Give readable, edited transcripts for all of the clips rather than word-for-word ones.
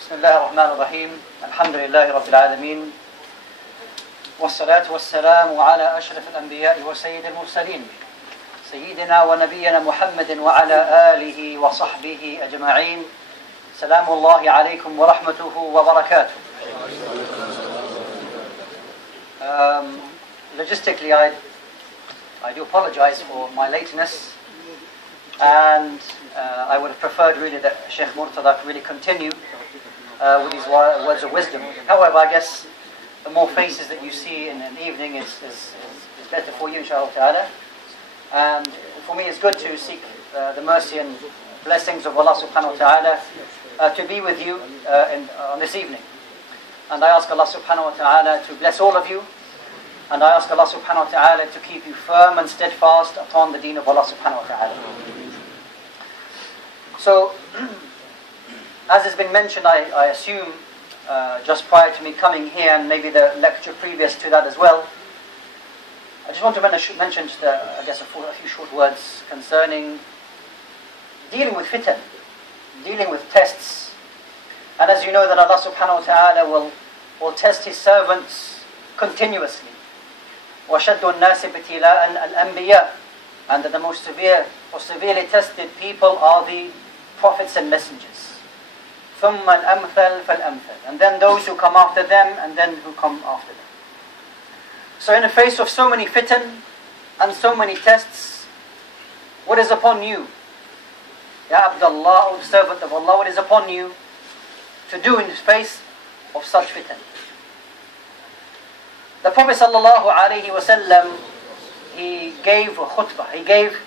بسم الله الرحمن الرحيم الحمد لله رب العالمين والصلاة والسلام على أشرف الأنبياء وسيد المرسلين سيدنا ونبينا محمد وعلى آله وصحبه أجمعين. سلام الله عليكم ورحمته وبركاته. Logistically, I do apologize for my lateness, and I would have preferred really that Shaykh Murtada could really continue with his words of wisdom. However, I guess the more faces that you see in an evening is better for you, inshallah ta'ala. And for me, it's good to seek the mercy and blessings of Allah subhanahu wa ta'ala to be with you on this evening. And I ask Allah subhanahu wa ta'ala to bless all of you. And I ask Allah subhanahu wa ta'ala to keep you firm and steadfast upon the deen of Allah subhanahu wa ta'ala. So, as has been mentioned, I assume, just prior to me coming here, and maybe the lecture previous to that as well, I just want to mention just, I guess, a few short words concerning dealing with fitan, dealing with tests. And as you know that Allah subhanahu wa ta'ala will test His servants continuously. وَشَدُّ النَّاسِ ابْتِلَاءً الْأَنْبِيَاءِ, and that the most severe or severely tested people are the prophets and messengers. ثُمَّ الْأَمْثَلْ فَالْأَمْثَلْ, and then those who come after them, and then who come after them. So in the face of so many fitan and so many tests, what is upon you? Ya Abdullah, O servant of Allah, what is upon you to do in the face of such fitan? The Prophet ﷺ, he gave a khutbah, he gave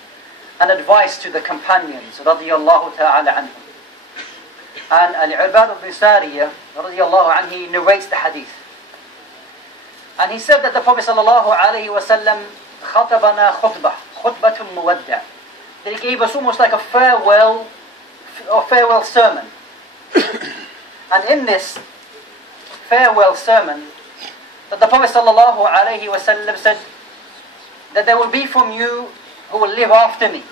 an advice to the companions, radiyallahu ta'ala anhum. And Al-Ibad ibn Sariyah, radiyallahu anhu, he narrates the hadith. And he said that the Prophet ﷺ khatabana khutbatun muwadda', that he gave us almost like a farewell sermon. And in this farewell sermon, that the Prophet ﷺ said that there will be from you who will live after me,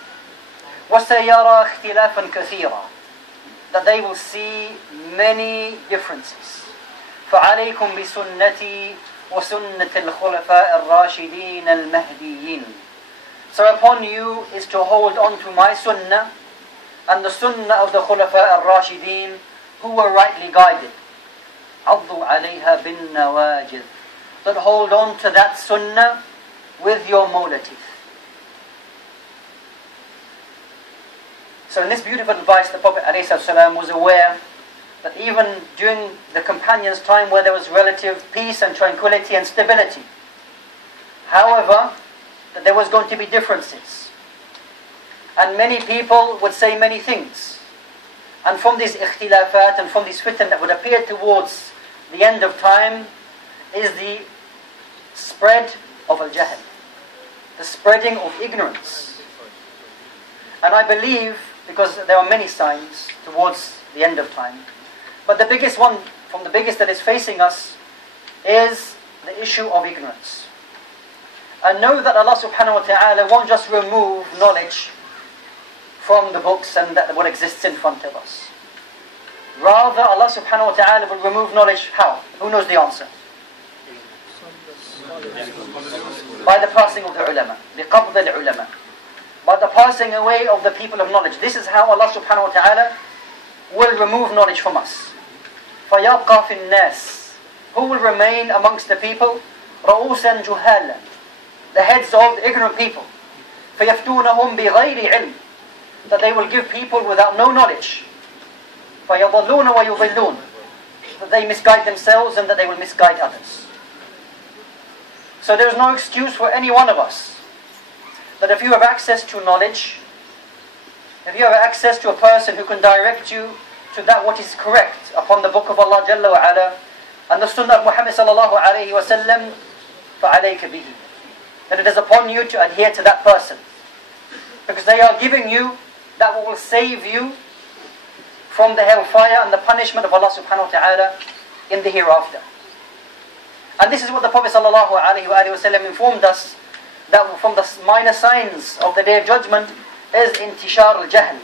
وَسَيَرَى اخْتِلَافًا كَثِيرًا, that they will see many differences. فَعَلَيْكُمْ بِسُنَّتِي وَسُنَّةِ الْخُلَفَاءِ الرَّاشِدِينَ الْمَهْدِيِّينَ. So upon you is to hold on to my sunnah and the sunnah of the Khulafa al-Rashideen who were rightly guided. عَضُّوا عَلَيْهَا بِالنَّوَاجِذِ, that hold on to that sunnah with your molar teeth. So in this beautiful advice, the Prophet ﷺ was aware that even during the companions' time where there was relative peace and tranquility and stability, however, that there was going to be differences. And many people would say many things. And from these ikhtilafat and from these fitan that would appear towards the end of time is the spread of al-jahl, the spreading of ignorance. And I believe, because there are many signs towards the end of time, but the biggest one, from the biggest that is facing us, is the issue of ignorance. And know that Allah subhanahu wa ta'ala won't just remove knowledge from the books and that what exists in front of us. Rather, Allah subhanahu wa ta'ala will remove knowledge how? Who knows the answer? By the passing of the ulama. بِقَبْضِ الْعُلَمَا, by the passing away of the people of knowledge. This is how Allah subhanahu wa ta'ala will remove knowledge from us. فَيَبْقَى فِي النَّاسِ, who will remain amongst the people? رَؤُوسًا جُهَالًا, the heads of the ignorant people. فَيَفْتُونَهُمْ بِغَيْرِ عِلْمٍ, that they will give people without no knowledge. فَيَضَلُّونَ وَيُضِلُّونَ, that they misguide themselves and that they will misguide others. So there is no excuse for any one of us that if you have access to knowledge, if you have access to a person who can direct you to that what is correct upon the book of Allah Jalla wa Ala and the sunnah of Muhammad sallallahu alayhi wa sallam, فَعَلَيْكَ بِهِ, that it is upon you to adhere to that person, because they are giving you that what will save you from the hellfire and the punishment of Allah subhanahu wa ta'ala in the hereafter. And this is what the Prophet sallallahu alayhi wa sallam informed us, that from the minor signs of the Day of Judgment is intishar al-jahl,